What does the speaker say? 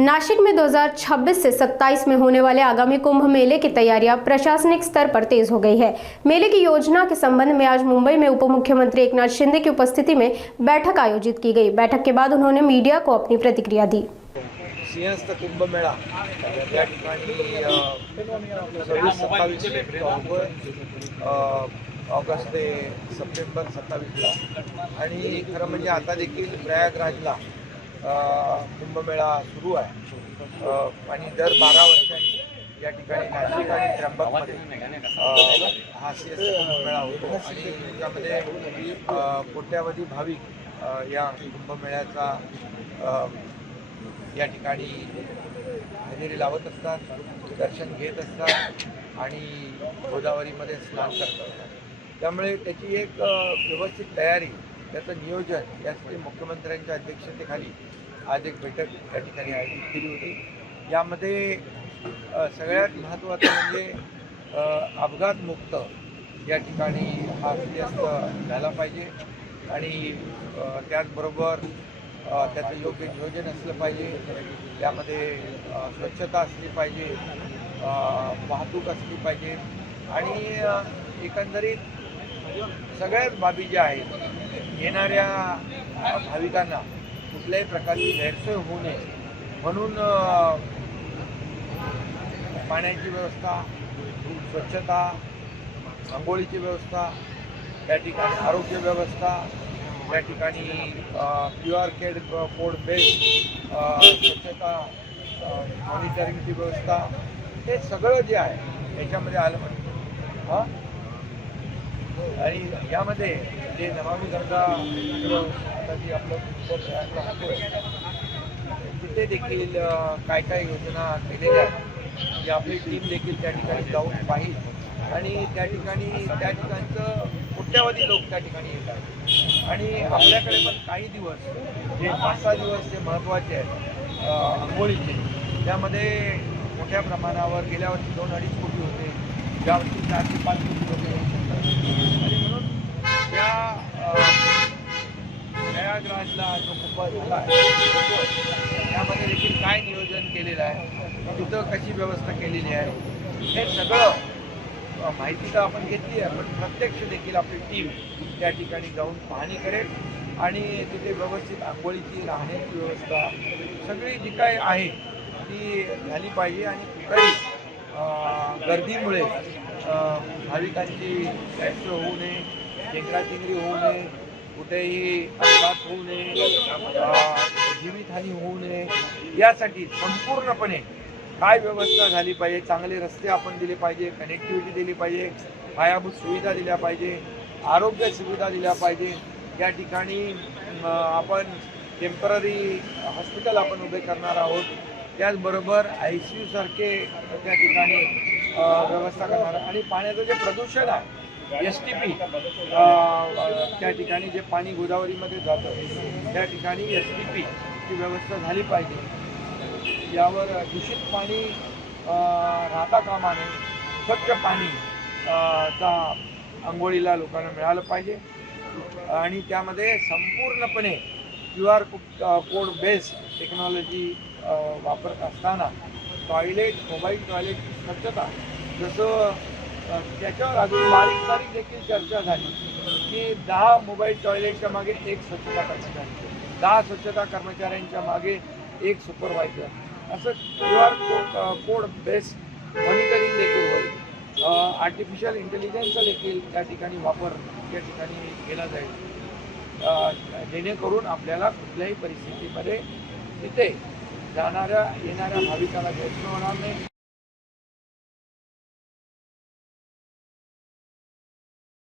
नासिक में 2026 से 27 में होने वाले आगामी कुंभ मेले की तैयारियां प्रशासनिक स्तर पर तेज हो गई है। मेले की योजना के संबंध में आज मुंबई में उप मुख्यमंत्री एकनाथ शिंदे की उपस्थिति में बैठक आयोजित की गई। बैठक के बाद उन्होंने मीडिया को अपनी प्रतिक्रिया दी। सिंहस्थ कुंभमेळा या ठिकाणी 26-27 ऑगस्ट ते सप्टेंबर 27ला आणि खरं म्हणजे आता देखील प्रयागराजला कुंभमेळा सुरू आहे आणि दर 12 वर्षांनी या ठिकाणी नाशिक आणि त्र्यंबकमध्ये हा सिंहस्थ कुंभमेळा होतो आणि त्यामध्ये कोट्यावधी भाविक या कुंभमेळ्याचा या ठिकाणी हजेरी लावत असतात, दर्शन घेत असतात आणि गोदावरीमध्ये स्नान करत असतात। त्यामुळे त्याची एक व्यवस्थित तयारी, त्याचं नियोजन यासाठी मुख्यमंत्र्यांच्या अध्यक्षतेखाली आज एक बैठक या ठिकाणी आयोजित केली होती। यामध्ये सगळ्यात महत्त्वाचं म्हणजे अपघातमुक्त या ठिकाणी हा सिंहस्थ झाला पाहिजे आणि त्याचबरोबर त्याचं योग्य नियोजन असलं पाहिजे। त्यामध्ये स्वच्छता असली पाहिजे, वाहतूक असली पाहिजे आणि एकंदरीत सगळ्याच बाबी ज्या आहेत येणाऱ्या भाविकांना कुठल्याही प्रकारची गैरसोय होऊ नये म्हणून पाण्याची व्यवस्था, स्वच्छता, अंघोळीची व्यवस्था, त्या ठिकाणी आरोग्य व्यवस्था, त्या ठिकाणी QR कोड बेस्ड स्वच्छता मॉनिटरिंगची व्यवस्था, हे सगळं जे आहे याच्यामध्ये आलं पाहिजे। आणि यामध्ये जे नमामि गंगा आता जी आपलं प्रयागला होतोय तिथे देखील काय काय योजना केलेल्या आहेत की आपली टीम देखील त्या ठिकाणी जाऊन पाहिजे आणि त्या ठिकाणचं कोट्यावधी लोक त्या ठिकाणी येत आहेत आणि आपल्याकडे पण काही दिवस जे 5-6 दिवस जे महत्त्वाचे आहेत अंघोळीचे, त्यामध्ये मोठ्या प्रमाणावर गेल्या वर्षी 2-2.5 कोटी होते, यावर्षी 4 ते 5 कोटी होते आणि म्हणून त्या प्रयागराजला जो कुंभ झाला आहे त्यामध्ये देखील काय नियोजन केलेलं आहे, तिथं कशी व्यवस्था केलेली आहे, हे सगळं माहिती तर आपण घेतली आहे, पण प्रत्यक्ष देखील आपली टीम त्या ठिकाणी जाऊन पाहणी करेल आणि तिथे व्यवस्थित आंघोळीची, राहण्याची व्यवस्था सगळी जी काय आहे ती झाली पाहिजे आणि कुठेही गर्दीमुळे भाविकांची गैरसोय होऊ नये, चेंगराचेंगरी होऊ नये, कुठेही अपघात होऊ नये, जीवितहानी होऊ नये, यासाठी संपूर्णपणे काय व्यवस्था झाली पाहिजे, चांगले रस्ते आपण दिले पाहिजे, कनेक्टिव्हिटी दिली पाहिजे, पायाभूत सुविधा दिल्या पाहिजे, आरोग्य सुविधा दिल्या पाहिजे। या ठिकाणी आपण टेम्पररी हॉस्पिटल आपण उभे करणार आहोत, त्याचबरोबर ICU सारखे त्या ठिकाणी व्यवस्था करणार आणि पाण्याचं जे प्रदूषण आहे STP त्या ठिकाणी जे पाणी गोदावरीमध्ये जातं त्या ठिकाणी STP ची व्यवस्था झाली पाहिजे। यावर दूषित पाणी राहता कामा नये, स्वच्छ पाणी चा अंघोळीला लोकांना मिळालं पाहिजे आणि त्यामध्ये संपूर्णपणे QR कोड बेस्ड टेक्नॉलॉजी वापरत असताना टॉयलेट, मोबाईल टॉयलेटची स्वच्छता, जसं त्याच्यावर अजून बारीक देखील चर्चा झाली की 10 मोबाईल टॉयलेटच्या मागे 1 स्वच्छता कर्मचारी, 10 स्वच्छता कर्मचाऱ्यांच्या मागे 1 सुपरवायझर, असं QR कोड बेस्ड मॉनिटरिंग देखील होईल। आर्टिफिशियल इंटेलिजन्सचा देखील त्या ठिकाणी वापर त्या ठिकाणी केला जाईल जेणेकरून आपल्याला कुठल्याही परिस्थितीमध्ये तिथे येणाऱ्या भाविकाला गैरसोय होणार नाही।